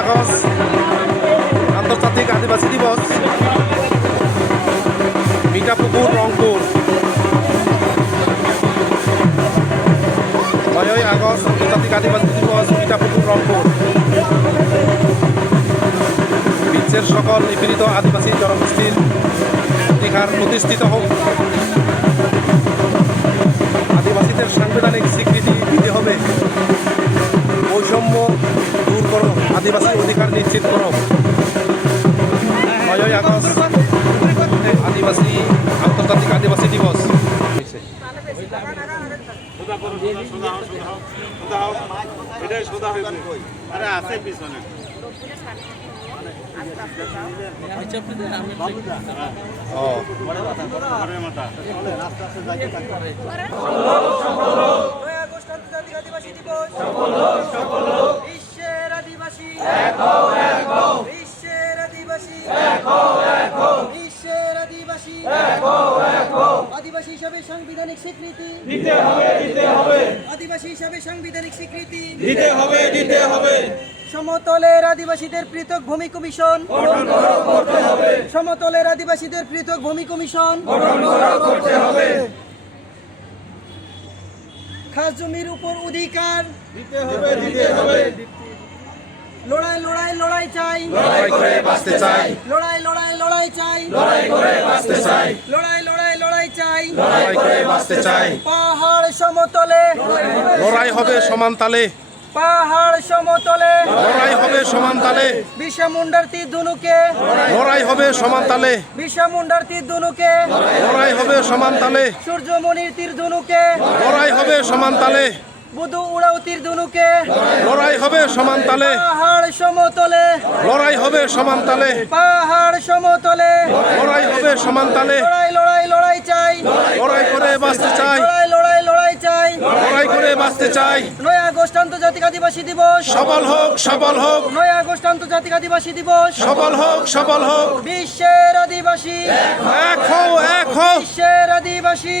August আন্তর্জাতিক আদিবাসী দিবস Mithapukur Rangpur. 9ই August আন্তর্জাতিক আদিবাসী দিবস মিঠাপুকুর রংপুর। বিশ্বের সকল নিপীড়িত আদিবাসী জনগোষ্ঠীর অধিকার প্রতিষ্ঠিত হোক। আদিবাসীদের সাংবিধানিক স্বীকৃতি দিতে হবে। বৈষম্য দূর করো, আদিবাসী অধিকার নিশ্চিত করো। 9ই আগস্ট আদিবাসী আন্তর্জাতিক আদিবাসী দিবস। আদিবাসী হিসাবে সাংবিধানিক স্বীকৃতি দিতে হবে, দিতে হবে। আদিবাসী হিসাবে সাংবিধানিক স্বীকৃতি দিতে হবে, দিতে হবে। সমতলের আদিবাসীদের পৃথক ভূমি কমিশন গঠন করতে হবে, সমতলের আদিবাসীদের পৃথক ভূমি কমিশন গঠন করতে হবে। খাস জমির উপর অধিকার দিতে হবে, দিতে হবে। লড়াই লড়াই লড়াই চাই, লড়াই করে বাঁচতে চাই, লড়াই লড়াই লড়াই চাই, লড়াই করে বাঁচতে চাই, লড়াই লড়াই লড়াই চাই। লড়াই করে বাঁচতে চাই। পাহাড় সমতলে লড়াই হবে সমান তালে, পাহাড় সমতলে লড়াই হবে সমান তালে, বিশা মুন্ডার তীর ধনুকে, লড়াই হবে সমান তালে, বিশা মুন্ডার তীর ধনুকে, লড়াই হবে সমান তালে, সূর্যমণির তীর ধনুকে, লড়াই হবে সমান তালে, বুধু উড়াও তীর ধনুকে। লড়াই হবে সমান তালে, পাহাড় সমতলে, লড়াই হবে সমান তালে, পাহাড় সমতলে লড়াই হবে সমান তালে। লড়াই লড়াই লড়াই চাই, লড়াই করে বাঁচতে চাই, লড়াই লড়াই লড়াই চাই। লড়াই করে বাঁচতে চাই। 9 আগস্ট আন্তর্জাতিক আদিবাসী দিবস, সবল হোক, সবল হোক, 9 আগস্ট আন্তর্জাতিক আদিবাসী দিবস। সবল হোক, সবল হোক। বিশ্বের আদিবাসী, এক হও, এক হও, বিশ্বের আদিবাসী,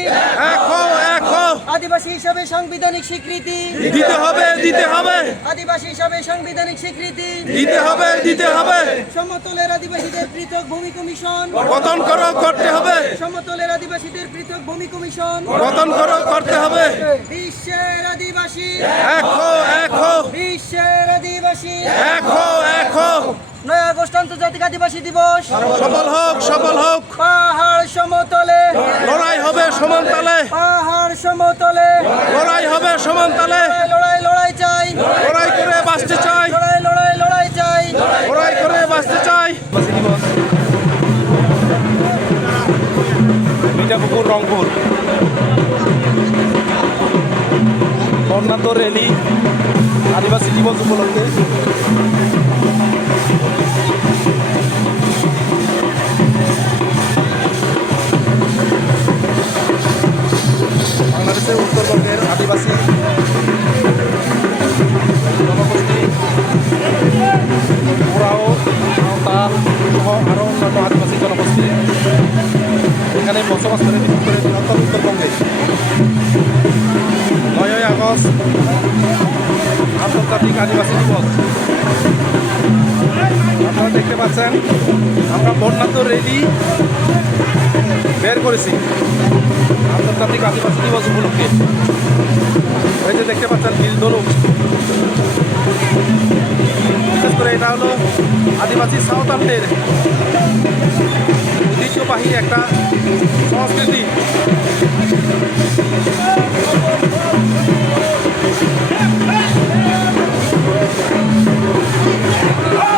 এক হও, এক হও। আদিবাসী হিসাবে সাংবিধানিক স্বীকৃতি, দিতে হবে, দিতে হবে, আদিবাসী হিসাবে সাংবিধানিক স্বীকৃতি। দিতে হবে, দিতে হবে। সমতলের আদিবাসীদের পৃথক ভূমি কমিশন, গঠন করো, করতে হবে, সমতলের আদিবাসীদের পৃথক ভূমি কমিশন। গঠন করো, করতে হবে। বিশ্বের আদিবাসী, এক হও, এক হও, বিশ্বের আদিবাসী। এক হও, এক হও। 9 আগস্ট আন্তর্জাতিক আদিবাসী দিবস। সবল হোক, সবল হোক। পাহাড় সমতলে, লড়াই হবে সমান তালে, পাহাড় সমতলে লড়াই হবে সমান তালে। লড়াই লড়াই চাই, লড়াই করে বাঁচতে চাই, লড়াই লড়াই লড়াই চাই। লড়াই করে বাঁচতে চাই। মিঠাপুকুর রংপুর বর্ণাঢ্য র্যালি আদিবাসী দিবস উপলক্ষে। বাংলাদেশের উত্তরবঙ্গের আদিবাসী জনগোষ্ঠী ওরাও সাঁওতাল সহ আরও অন্যান্য আদিবাসী জনগোষ্ঠী এখানে বসবাস করে, বিশেষ করে বৃহত্তর উত্তরবঙ্গে। 9ই আগস্ট আন্তর্জাতিক আদিবাসী দিবস। আপনারা দেখতে পাচ্ছেন আমরা বর্ণাঢ্য র্যালি বের করেছি আন্তর্জাতিক আদিবাসী দিবস উপলক্ষে। এই যে দেখতে পাচ্ছেন নীল ধনুক, বিশেষ করে এটা হলো আদিবাসী সাঁওতালদের ঐতিহ্যবাহী একটা সংস্কৃতি।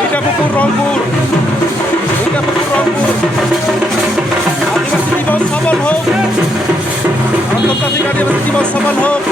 মিঠাপুকুর রংপুর, মিঠাপুকুর রংপুর। আদিবাসী দিবস সফল হোক, আন্তর্জাতিক আদিবাসী দিবস সফল হোক।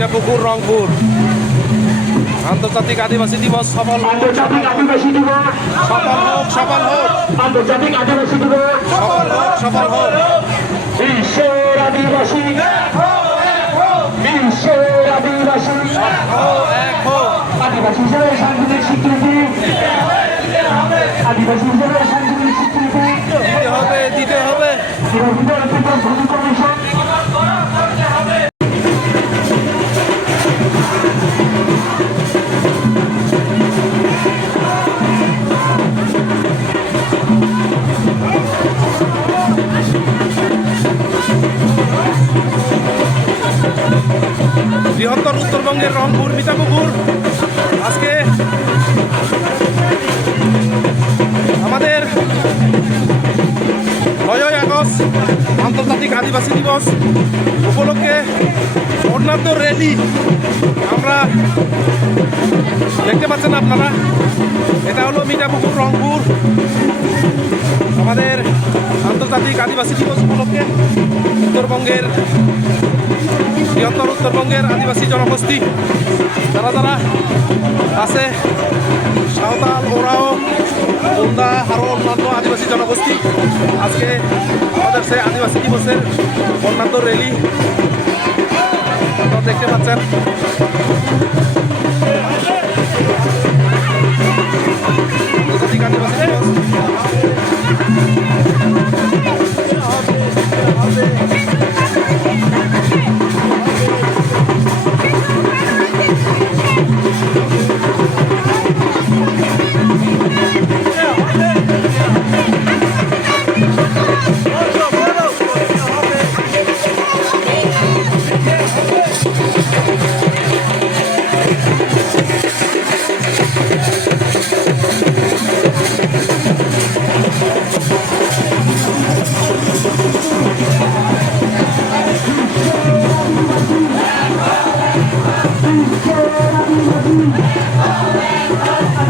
মিঠাপুকুর রংপুর আন্তর্জাতিক আদিবাসী দিবস সফল হোক, আন্তর্জাতিক আদিবাসী দিবস, সফল হোক, সফল হোক, আন্তর্জাতিক আদিবাসী দিবস, সফল হোক, সফল হোক। বিশ্বের আদিবাসী, বিশ্বের আদিবাসী, এক হোক, আদিবাসী হিসেবে সাংবিধানিক স্বীকৃতি, আদিবাসী হিসেবে সাংবিধানিক স্বীকৃতি, দিতে হবে, দিতে হবে। বিরোধীদের পৃথক ভূমি কমিশন, বৃহত্তর উত্তরবঙ্গের রংপুর মিঠাপুকুর আজকে আমাদের 9ই আগস্ট আন্তর্জাতিক আদিবাসী দিবস উপলক্ষে বর্ণাঢ্য র্যালি আমরা দেখতে পাচ্ছেন আপনারা। এটা হলো মিঠাপুকুর রংপুর আমাদের আন্তর্জাতিক আদিবাসী দিবস উপলক্ষে উত্তরবঙ্গের বৃহত্তর উত্তরবঙ্গের আদিবাসী জনগোষ্ঠী যারা যারা আছে সাঁওতাল, ওরাও, মুন্ডা আরও অন্যান্য আদিবাসী জনগোষ্ঠী আজকে আমাদের সেই আদিবাসী দিবসের বর্ণাঢ্য র্যালি আপনারা দেখতে পাচ্ছেন। আন্তর্জাতিক আদিবাসী দিবস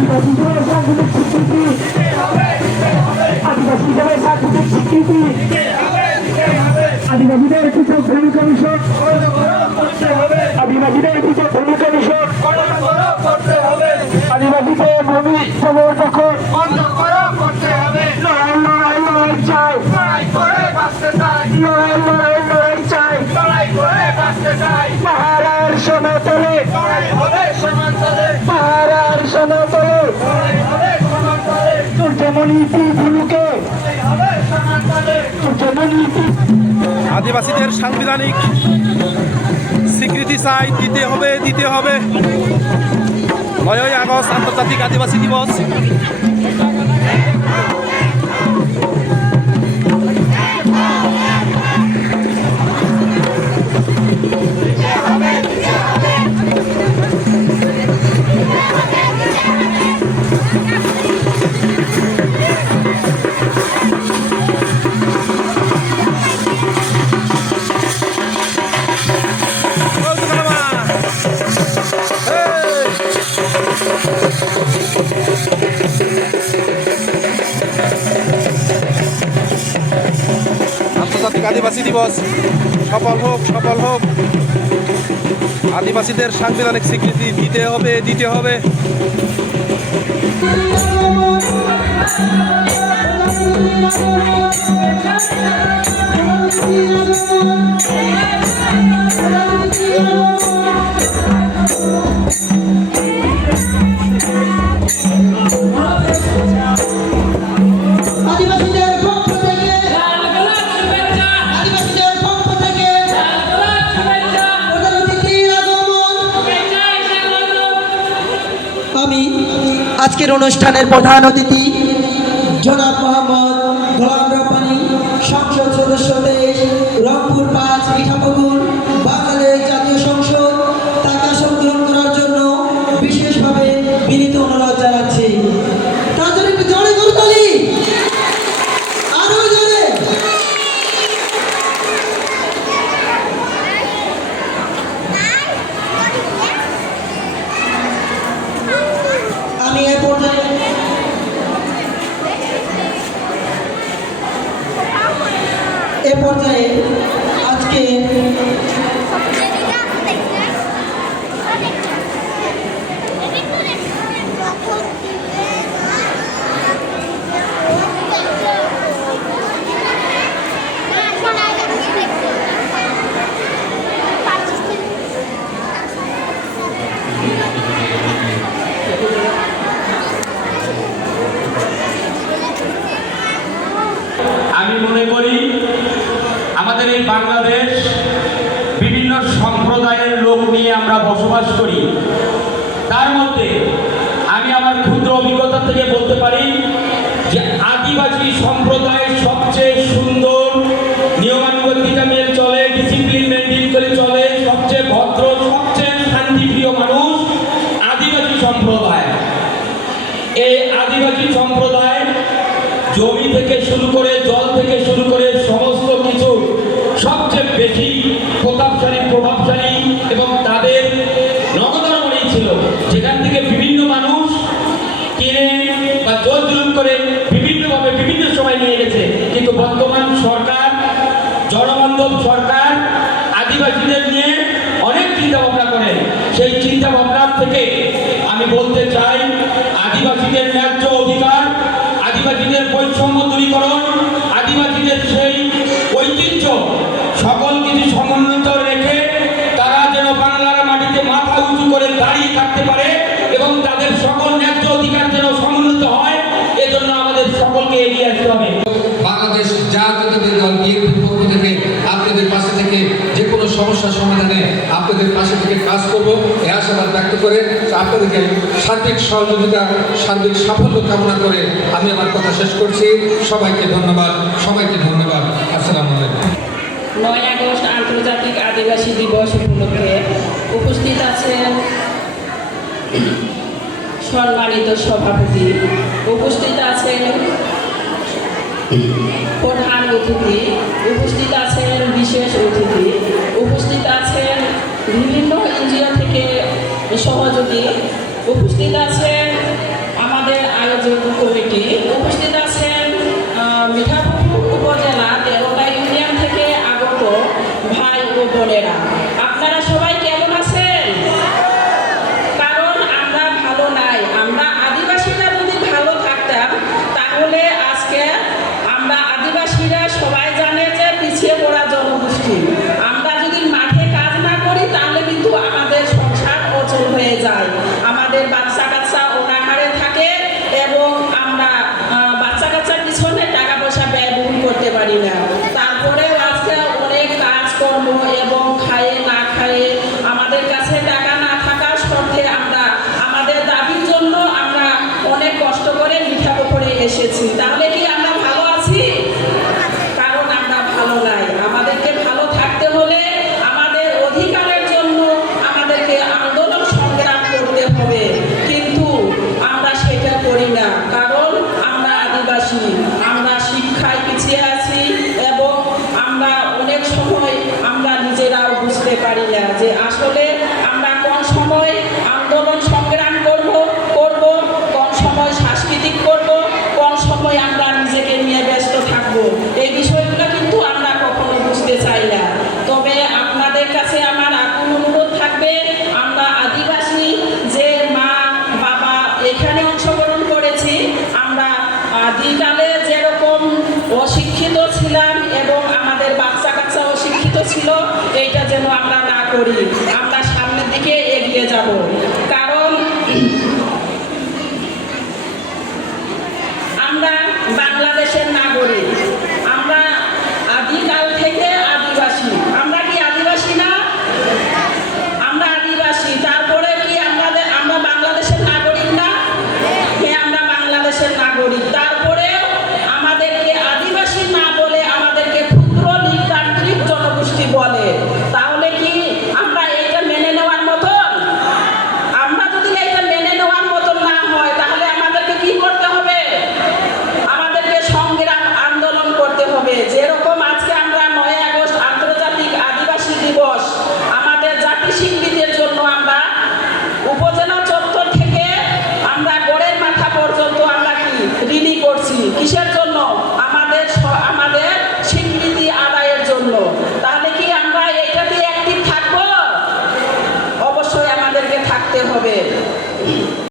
আদিবাসী হিসেবে সাংবিধানিক স্বীকৃতি, আদিবাসী হিসেবে সাংবিধানিক স্বীকৃতি, আদিবাসীদের পৃথক ভূমি কমিশন, আদিবাসীদের পৃথক ভূমি কমিশন, আদিবাসীদের ভূমি সংরক্ষণ বন্ধ করতে হবে। লড়াই লড়াই লড়াই চাই, লড়াই লড়াই লড়াই চাই, পাহাড়ের সনাতনে, পাহাড়ের সনাতনে সূর্যমণিটি ভূমিকে, সূর্যমণিটি আদিবাসীদের সাংবিধানিক স্বীকৃতি চাই, দিতে হবে, দিতে হবে। 9ই আগস্ট আন্তর্জাতিক আদিবাসী দিবস আন্তর্জাতিক আদিবাসী দিবস সফল হোক, সফল হোক। আদিবাসীদের সাংবিধানিক স্বীকৃতি দিতে হবে, দিতে হবে। আদিবাসীদের পক্ষ থেকে, আদিবাসীদের পক্ষ থেকে প্রধান অতিথির আগমন। আমি আজকের অনুষ্ঠানের প্রধান অতিথি জনাব মোহাম্মদ গোলাম রব্বানী, সংসদ সদস্য দেশ রংপুর 5 মিঠাপুকুর বাংলাদেশ জাতীয় সংসদ, তাকে আসন গ্রহণ করার জন্য বিশেষভাবে বিনীত অনুরোধ জানাচ্ছি। তার জন্য একটু জোরে করতালি, আরো জোরে। আমি এ পর্যায়ে আজকে বিভিন্ন সম্প্রদায়ের লোক নিয়ে আমরা বসবাস করি। তার মধ্যে আমি আমার ক্ষুদ্র অভিজ্ঞতা থেকে বলতে পারি যে আদিবাসী সম্প্রদায় সবচেয়ে সুন্দর, নিয়মানুবর্তিতা মেনে চলে, ডিসিপ্লিন মেনটেন করে চলে, সবচেয়ে ভদ্র, সবচেয়ে শান্তিপ্রিয় মানুষ আদিবাসী সম্প্রদায়। এই আদিবাসী সম্প্রদায় জমি থেকে শুরু করে, জল থেকে শুরু করে সমস্ত কিছু সবচেয়ে বেশি প্রভাবশালী এবং তাদের নগদরমণি ছিল, যেখান থেকে বিভিন্ন মানুষ কিনে বা জোর জুলুম করে বিভিন্নভাবে বিভিন্ন সময় নিয়ে গেছে। কিন্তু বর্তমান সরকার, জনবান্ধব সরকার আদিবাসীদের নিয়ে অনেক চিন্তা ভাবনা করেন। সেই চিন্তা ভাবনার থেকে আমি বলতে চাই, আদিবাসীদের ন্যায্য অধিকার, আদিবাসীদের বৈষম্য দূরীকরণ, আদিবাসীদের সেই ঐতিহ্য সকল কিছু সমন্বিত রেখে তারা যেন বাংলার মাটিতে মাথা উঁচু করে দাঁড়িয়ে থাকতে পারে এবং তাদের সকল ন্যায্য অধিকার যেন সমন্বিত হয়, এজন্য আমাদের সকলকে এগিয়ে আসতে হবে। বাংলাদেশ জাতীয়তাবাদী দল বিএনপির পক্ষ থেকে আপনাদের পাশে থেকে যে কোনো সমস্যা সমাধানে আপনাদের পাশে থেকে কাজ করব এই আশাবাদ ব্যক্ত করে আপনাদেরকে সার্বিক সহযোগিতা, সার্বিক সাফল্য কামনা করে আমি আমার কথা শেষ করছি। সবাইকে ধন্যবাদ, সবাইকে ধন্যবাদ। আসসালামু আলাইকুম। 9 আগস্ট আন্তর্জাতিক আদিবাসী দিবস উপলক্ষে উপস্থিত আছেন সম্মানিত সভাপতি, উপস্থিত আছেন প্রধান অতিথি, উপস্থিত আছেন বিশেষ অতিথি, উপস্থিত আছেন বিভিন্ন এনজিও থেকে সহযোগী, উপস্থিত আছেন আমাদের আয়োজক কমিটি, উপস্থিত আছেন মিঠাপুকুর উপজেলা 13টা ইউনিয়ন থেকে আগত ভাই ও বোনেরা। আপনারা সবাই কেমন আছেন? কারণ আমরা ভালো নাই। আমরা আদিবাসীরা যদি ভালো থাকতাম তাহলে আজকে আমরা আদিবাসীরা সবাই জানে যে পিছিয়ে পড়া জনগোষ্ঠী। আমরা যদি মাঠে কাজ না করি তাহলে কিন্তু আমাদের সংসার অচল হয়ে যায়, আমাদের বাচ্চা কাচ্চা অনাহারে থাকে এবং আমরা বাচ্চা কাচ্চার পিছনে টাকা পয়সা ব্যয়বহুল করতে পারি না। তারপরেও আজকে অনেক কাজকর্ম এবং খায়ে না খায়ে আমাদের কাছে টাকা না থাকার শর্তে আমরা আমাদের দাবির জন্য আমরা অনেক কষ্ট করে মিঠাপুকুরে এসেছি। তাহলে কি আমরা ভালো আছি? কারণ আমরা ভালো নাই। আমাদেরকে ভালো থাকতে হলে আমাদের অধিকারের জন্য আমাদেরকে আন্দোলন সংগ্রাম করতে হবে, কিন্তু আমরা সেটা করি না। কারণ আমরা আদিবাসী, আমরা শিক্ষায় পিছিয়ে আছি এবং আমরা অনেক সময় আমরা নিজেরাও বুঝতে পারি না যে আসলে আমরা কোন সময় আন্দোলন সংগ্রাম করব, কোন সময় সাংস্কৃতিক করব, কোন সময় আমরা নিজেকে নিয়ে ব্যস্ত থাকব। এই বিষয়গুলো কিন্তু আমরা কখনো বুঝতে চাই না। তবে আপনাদের কাছে আমার আকুল অনুরোধ থাকবে, আমরা আদিবাসী যে মা বাবা এখানে অংশগ্রহণ করেছি, আমরা আদিকালে যেরকম অশিক্ষিত ছিলাম এবং আমাদের বাচ্চা কাচ্চা অশিক্ষিত ছিল, এইটা যেন আমরা না করি। আমরা সামনের দিকে এগিয়ে যাব।